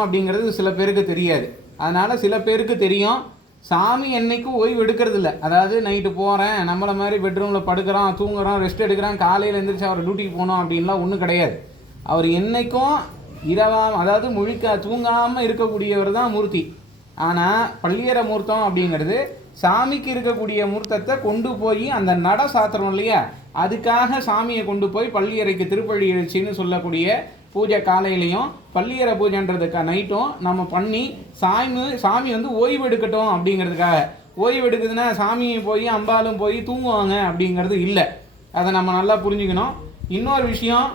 அப்படிங்கிறது சில பேருக்கு தெரியாது. அதனால் சில பேருக்கு தெரியும். சாமி என்னைக்கும் ஓய்வு எடுக்கிறது இல்லை அதாவது நைட்டு போகிறேன் நம்மளை மாதிரி பெட்ரூமில் படுக்கிறோம் தூங்குறோம் ரெஸ்ட் எடுக்கிறோம் காலையில் எழுந்திரிச்சு அவர் டியூட்டிக்கு போகணும் அப்படின்லாம் ஒன்றும் கிடையாது. அவர் என்னைக்கும் இரவாம் அதாவது முழிக்க தூங்காமல் இருக்கக்கூடியவர் தான் மூர்த்தி. ஆனால் பள்ளியற மூர்த்தம் அப்படிங்கிறது சாமிக்கு இருக்கக்கூடிய மூர்த்தத்தை கொண்டு போய் அந்த நட சாத்திரம் இல்லையா? அதுக்காக சாமியை கொண்டு போய் பள்ளியறைக்கு திருப்பள்ளி எழுச்சின்னு சொல்லக்கூடிய பூஜை காலையிலையும் பள்ளியறை பூஜைன்றதுக்காக நைட்டும் நம்ம பண்ணி சாமி சாமி வந்து ஓய்வு எடுக்கட்டும் அப்படிங்கிறதுக்காக. ஓய்வு எடுக்குதுன்னா சாமியை போய் அம்பாலும் போய் தூங்குவாங்க அப்படிங்கிறது இல்லை. அதை நம்ம நல்லா புரிஞ்சுக்கணும். இன்னொரு விஷயம்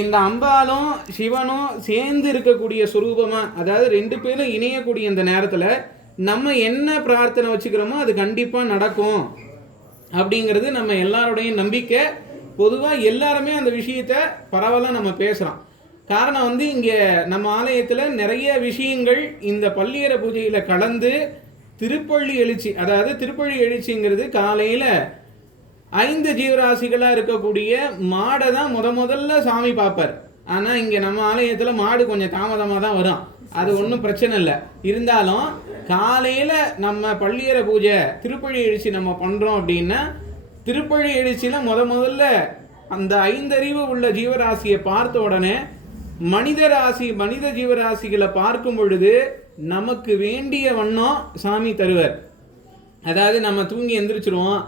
இந்த அம்பாலும் சிவனும் சேர்ந்து இருக்கக்கூடிய சுரூபமாக அதாவது ரெண்டு பேரும் இணையக்கூடிய இந்த நேரத்தில் நம்ம என்ன பிரார்த்தனை வச்சுக்கிறோமோ அது கண்டிப்பாக நடக்கும். அப்படிங்கிறது நம்ம எல்லாருடைய நம்பிக்கை. பொதுவாக எல்லாருமே அந்த விஷயத்த பரவலாக நம்ம பேசுகிறோம் காரணம் வந்து இங்கே நம்ம ஆலயத்தில் நிறைய விஷயங்கள் இந்த பள்ளியற பூஜையில் கலந்து திருப்பள்ளி எழுச்சி அதாவது திருப்பள்ளி எழுச்சிங்கிறது காலையில் ஐந்து ஜீவராசிகளாக இருக்கக்கூடிய மாடை தான் முத முதல்ல சாமி பார்ப்பார் ஆனால் இங்கே நம்ம ஆலயத்தில் மாடு கொஞ்சம் தாமதமாக தான் வரும். அது ஒன்றும் பிரச்சனை இல்லை. இருந்தாலும் காலையில் நம்ம பள்ளியற பூஜை திருப்பள்ளி எழுச்சி நம்ம பண்ணுறோம் அப்படின்னா திருப்பள்ளி எழுச்சியில் முத முதல்ல அந்த ஐந்தறிவு உள்ள ஜீவராசியை பார்த்த உடனே மனித ராசி மனித ஜீவராசிகளை பார்க்கும் பொழுது நமக்கு வேண்டிய வண்ணம் சாமி தருவர். அதாவது நம்ம தூங்கி எந்திரிச்சிருவோம்.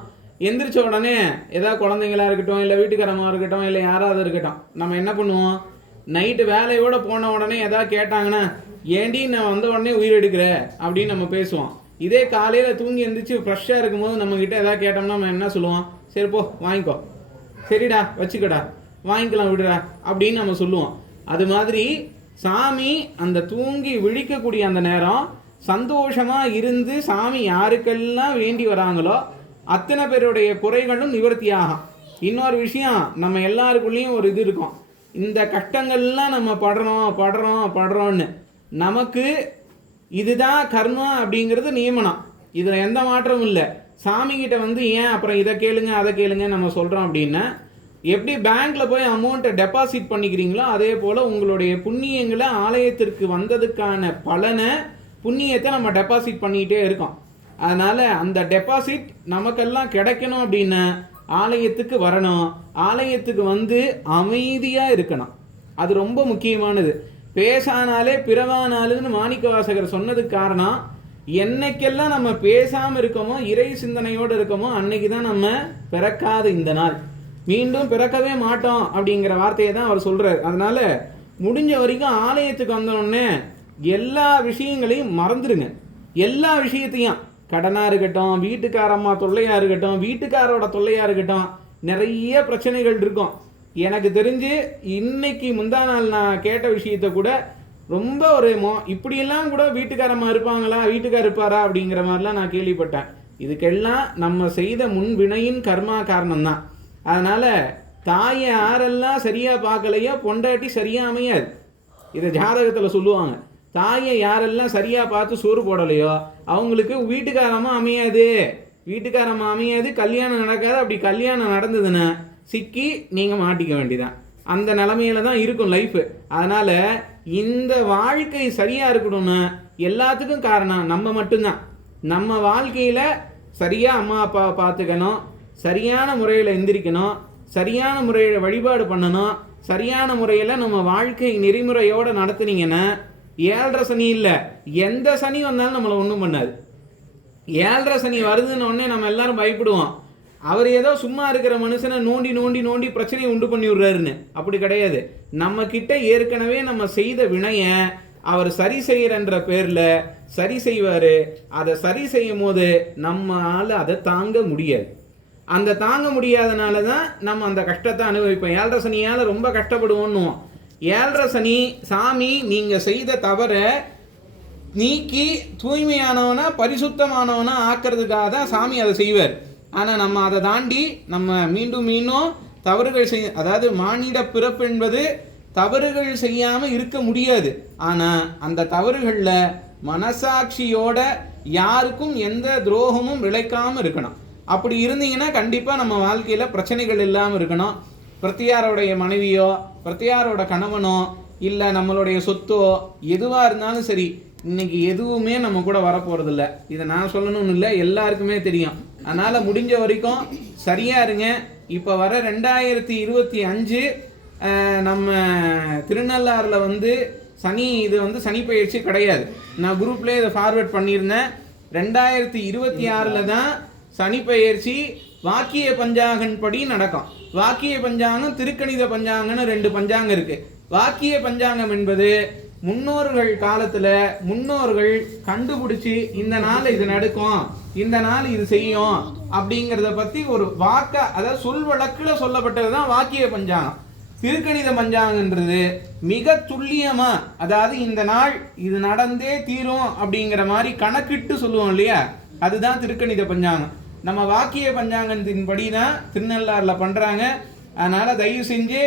எந்திரிச்ச உடனே ஏதாவது குழந்தைங்களா இருக்கட்டும் இல்லை வீட்டுக்காரமாக இருக்கட்டும் இல்லை யாராவது இருக்கட்டும் நம்ம என்ன பண்ணுவோம்? நைட்டு வேலையோடு போன உடனே எதாவது கேட்டாங்கன்னா ஏண்டி நான் வந்த உடனே உயிர் எடுக்கிற? அப்படின்னு நம்ம பேசுவோம். இதே காலையில் தூங்கி எழுந்திரிச்சு ஃப்ரெஷ்ஷாக இருக்கும்போது நம்ம எதாவது கேட்டோம்னா நம்ம என்ன சொல்லுவோம்? சரி போ வாங்கிக்கோ. சரிடா வச்சுக்கடா. வாங்கிக்கலாம் விடுடா அப்படின்னு நம்ம சொல்லுவோம். அது மாதிரி சாமி அந்த தூங்கி விழிக்கக்கூடிய அந்த நேரம் சந்தோஷமாக இருந்து சாமி யாருக்கெல்லாம் வேண்டி வராங்களோ அத்தனை பேருடைய குறைகளும் நிவர்த்தியாகும். இன்னொரு விஷயம் நம்ம எல்லாருக்குள்ளேயும் ஒரு இது இருக்கும். இந்த கஷ்டங்கள்லாம் நம்ம படுறோம் படுறோம் படுறோன்னு நமக்கு இதுதான் கர்மா அப்படிங்கிறது நியமனம். இதில் எந்த மாற்றமும் இல்லை. சாமிகிட்ட வந்து ஏன் அப்புறம் இதை கேளுங்க அதை கேளுங்க நம்ம சொல்கிறோம் அப்படின்னா எப்படி பேங்க்கில் போய் அமௌண்ட்டை டெபாசிட் பண்ணிக்கிறீங்களோ அதே போல் உங்களுடைய புண்ணியங்களை ஆலயத்திற்கு வந்ததுக்கான பலனை புண்ணியத்தை நம்ம டெபாசிட் பண்ணிக்கிட்டே இருக்கோம். அதனால் அந்த டெபாசிட் நமக்கெல்லாம் கிடைக்கணும் அப்படின்னா ஆலயத்துக்கு வரணும். ஆலயத்துக்கு வந்து அமைதியாக இருக்கணும். அது ரொம்ப முக்கியமானது. பேசானாலே பிறவானாலுன்னு மாணிக்க வாசகர் சொன்னதுக்கு காரணம் என்னைக்கெல்லாம் நம்ம பேசாமல் இருக்கோமோ இறை சிந்தனையோடு இருக்கோமோ அன்னைக்கு தான் நம்ம பிறக்காத இந்த நாள். மீண்டும் பிறக்கவே மாட்டோம் அப்படிங்கிற வார்த்தையை தான் அவர் சொல்கிறார் அதனால் முடிஞ்ச வரைக்கும் ஆலயத்துக்கு வந்தோடனே எல்லா விஷயங்களையும் மறந்துடுங்க எல்லா விஷயத்தையும். கடனாக இருக்கட்டும் வீட்டுக்காரம்மா தொல்லையாக இருக்கட்டும் வீட்டுக்காரோட தொல்லையாக இருக்கட்டும் நிறைய பிரச்சனைகள் இருக்கும். எனக்கு தெரிஞ்சு இன்னைக்கு முந்தா நாள் நான் கேட்ட விஷயத்த கூட ரொம்ப ஒரு மோ இப்படியெல்லாம் கூட வீட்டுக்காரம்மா இருப்பாங்களா? வீட்டுக்கார் இருப்பாரா? அப்படிங்கிற மாதிரிலாம் நான் கேள்விப்பட்டேன். இதுக்கெல்லாம் நம்ம செய்த முன்வினையின் கர்மா காரணம்தான். அதனால் தாயை யாரெல்லாம் சரியாக பார்க்கலையோ பொண்டாட்டி சரியாக அமையாது. இதை ஜாதகத்தில் சொல்லுவாங்க. தாயை யாரெல்லாம் சரியாக பார்த்து சோறு போடலையோ அவங்களுக்கு வீட்டுக்காரமாக அமையாது. வீட்டுக்காரமாக அமையாது கல்யாணம் நடக்காது. அப்படி கல்யாணம் நடந்ததுன்னா சிக்கி நீங்கள் மாட்டிக்க வேண்டியதான் அந்த நிலமையில தான் இருக்கும் லைஃப் அதனால் இந்த வாழ்க்கை சரியாக இருக்கணும்னா எல்லாத்துக்கும் காரணம் நம்ம மட்டும்தான். நம்ம வாழ்க்கையில் சரியாக அம்மா அப்பாவை பார்த்துக்கணும். சரியான முறையில் எந்திரிக்கணும். சரியான முறையில் வழிபாடு பண்ணணும். சரியான முறையில் நம்ம வாழ்க்கை நெறிமுறையோடு நடத்துனீங்கன்னா ஏழரை சனி இல்லை. எந்த சனி வந்தாலும் நம்மளை ஒன்றும் பண்ணாது. ஏழரை சனி வருதுன்னு உடனே நம்ம எல்லாரும் பயப்படுவோம். அவர் ஏதோ சும்மா இருக்கிற மனுஷனை நோண்டி நோண்டி நோண்டி பிரச்சனையை உண்டு பண்ணி விடுறாருன்னு. அப்படி கிடையாது. நம்ம கிட்ட ஏற்கனவே நம்ம செய்த வினையை அவர் சரி செய்கிறன்ற பேரில் சரி செய்வார். அதை சரி செய்யும் போது நம்மால் அதை தாங்க முடியாது. அந்த தாங்க முடியாதனால தான் நம்ம அந்த கஷ்டத்தை அனுபவிப்போம். ஏழரை சனியால் ரொம்ப கஷ்டப்படுவோன்னுவோம் ஏழரை சனி சாமி நீங்கள் செய்த தவறை நீக்கி தூய்மையானவனா பரிசுத்தமானவனா ஆக்கிறதுக்காக தான் சாமி அதை செய்வார். ஆனால் நம்ம அதை தாண்டி நம்ம மீண்டும் மீண்டும் தவறுகள் செய் அதாவது மானிட பிறப்பு என்பது தவறுகள் செய்யாமல் இருக்க முடியாது. ஆனால் அந்த தவறுகளில் மனசாட்சியோட யாருக்கும் எந்த துரோகமும் விளைக்காமல் இருக்கணும். அப்படி இருந்தீங்கன்னா கண்டிப்பாக நம்ம வாழ்க்கையில் பிரச்சனைகள் இல்லாமல் இருக்கணும். பிரத்தியாரோடைய மனைவியோ பிரத்தியாரோட கணவனோ இல்லை நம்மளுடைய சொத்தோ எதுவாக இருந்தாலும் சரி இன்னைக்கு எதுவுமே நம்ம கூட வரப்போகிறதில்ல இதை நான் சொல்லணும்னு இல்லை எல்லாருக்குமே தெரியும். அதனால் முடிஞ்ச வரைக்கும் சரியாக இருங்க. இப்போ வர ரெண்டாயிரத்தி இருபத்தி அஞ்சு நம்ம திருநள்ளாறில் வந்து சனி இது வந்து சனி பயிற்சி கிடையாது. நான் குரூப்லேயே இதை ஃபார்வேர்ட் பண்ணியிருந்தேன். ரெண்டாயிரத்தி இருபத்தி ஆறில் தான் சனி பயிற்சி வாக்கிய பஞ்சாங்கன் படி நடக்கும். வாக்கிய பஞ்சாங்கம் திருக்கணித பஞ்சாங்கன்னு ரெண்டு பஞ்சாங்கம் இருக்குது வாக்கிய பஞ்சாங்கம் என்பது முன்னோர்கள் காலத்துல முன்னோர்கள் கண்டுபிடிச்சி இந்த நாள் இது நடக்கும் இந்த நாள் இது செய்யும் அப்படிங்கிறத பத்தி ஒரு வாக்க அதாவது சொல் வழக்குல சொல்லப்பட்டது தான் வாக்கிய பஞ்சாங்கம். திருக்கணித பஞ்சாங்கன்றது மிக துல்லியமா அதாவது இந்த நாள் இது நடந்தே தீரும் அப்படிங்கிற மாதிரி கணக்கிட்டு சொல்லுவோம் இல்லையா? அதுதான் திருக்கணித பஞ்சாங்கம். நம்ம வாக்கிய பஞ்சாங்கத்தின் படி தான் திருநள்ளாறில் பண்ணுறாங்க அதனால் தயவு செஞ்சு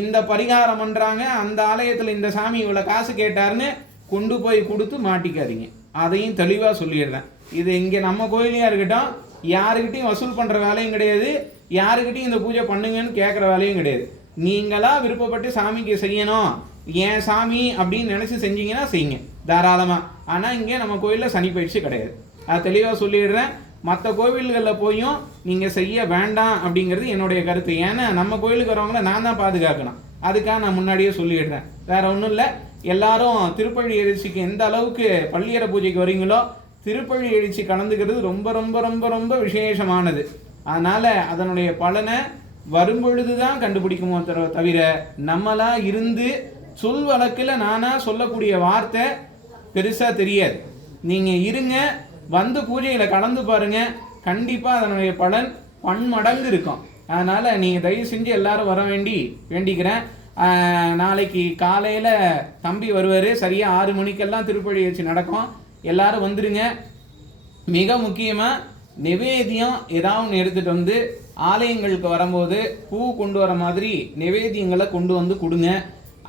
இந்த பரிகாரம் பண்ணுறாங்க அந்த ஆலயத்தில் இந்த சாமி இவ்வளோ காசு கேட்டாருன்னு கொண்டு போய் கொடுத்து மாட்டிக்காதீங்க. அதையும் தெளிவாக சொல்லிடுறேன். இது இங்கே நம்ம கோயிலையாக இருக்கட்டும் யாருக்கிட்டையும் வசூல் பண்ணுற வேலையும் கிடையாது. யாருக்கிட்டையும் இந்த பூஜை பண்ணுங்கன்னு கேட்குற வேலையும் கிடையாது. நீங்களாக விருப்பப்பட்டு சாமிக்கு செய்யணும். ஏன் சாமி அப்படின்னு நினச்சி செஞ்சீங்கன்னா செய்யுங்க. தாராளமாக ஆனால் இங்கே நம்ம கோயிலில் சனி பயிற்சி கிடையாது. அது தெளிவாக சொல்லிடுறேன். மற்ற கோவில்களில் போயும் நீங்கள் செய்ய வேண்டாம் அப்படிங்கிறது என்னுடைய கருத்து. ஏன்னா நம்ம கோயிலுக்கு வரவங்கள நான் தான் பாதுகாக்கணும். அதுக்காக நான் முன்னாடியே சொல்லிடுறேன். வேற ஒன்றும் இல்லை. எல்லாரும் திருப்பள்ளி எழுச்சிக்கு எந்த அளவுக்கு பள்ளியற பூஜைக்கு வரீங்களோ திருப்பள்ளி எழுச்சி கலந்துக்கிறது ரொம்ப ரொம்ப ரொம்ப ரொம்ப விசேஷமானது. அதனால் அதனுடைய பலனை வரும்பொழுது தான் கண்டுபிடிக்குமோ தவிர நம்மளா இருந்து சொல் வழக்கில் நானாக சொல்லக்கூடிய வார்த்தை பெருசாக தெரியாது. நீங்கள் இருங்க வந்து பூஜையில் கலந்து பாருங்க. கண்டிப்பாக அதனுடைய பலன் பன்மடங்கு இருக்கும். அதனால் நீங்கள் தயவு செஞ்சு எல்லாரும் வர வேண்டி வேண்டிக்கிறேன். நாளைக்கு காலையில் தம்பி வருவார். சரியாக ஆறு மணிக்கெல்லாம் திருப்பழி வச்சு நடக்கும். எல்லாரும் வந்துடுங்க மிக முக்கியமாக நிவேதியம் ஏதாவது ஒன்று எடுத்துகிட்டு வந்து ஆலயங்களுக்கு வரும்போது பூ கொண்டு வர மாதிரி நிவேதியங்களை கொண்டு வந்து கொடுங்க.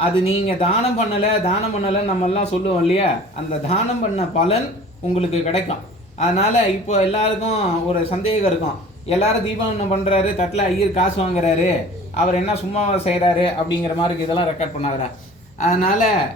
அது நீங்கள் தானம் பண்ணலை தானம் பண்ணலை நம்மெல்லாம் சொல்லுவோம் இல்லையா? அந்த தானம் பண்ண பலன் உங்களுக்கு கிடைக்கும். அதனால் இப்போ எல்லாருக்கும் ஒரு சந்தேகம் இருக்கும். எல்லாரும் தீபாவளி பண்ணுறாரு தட்டில் ஐயர் காசு வாங்குறாரு. அவர் என்ன சும்மாவாக செய்கிறாரு அப்படிங்கிற மாதிரி இதெல்லாம் ரெக்கார்ட் பண்ணாதுடா அதனால்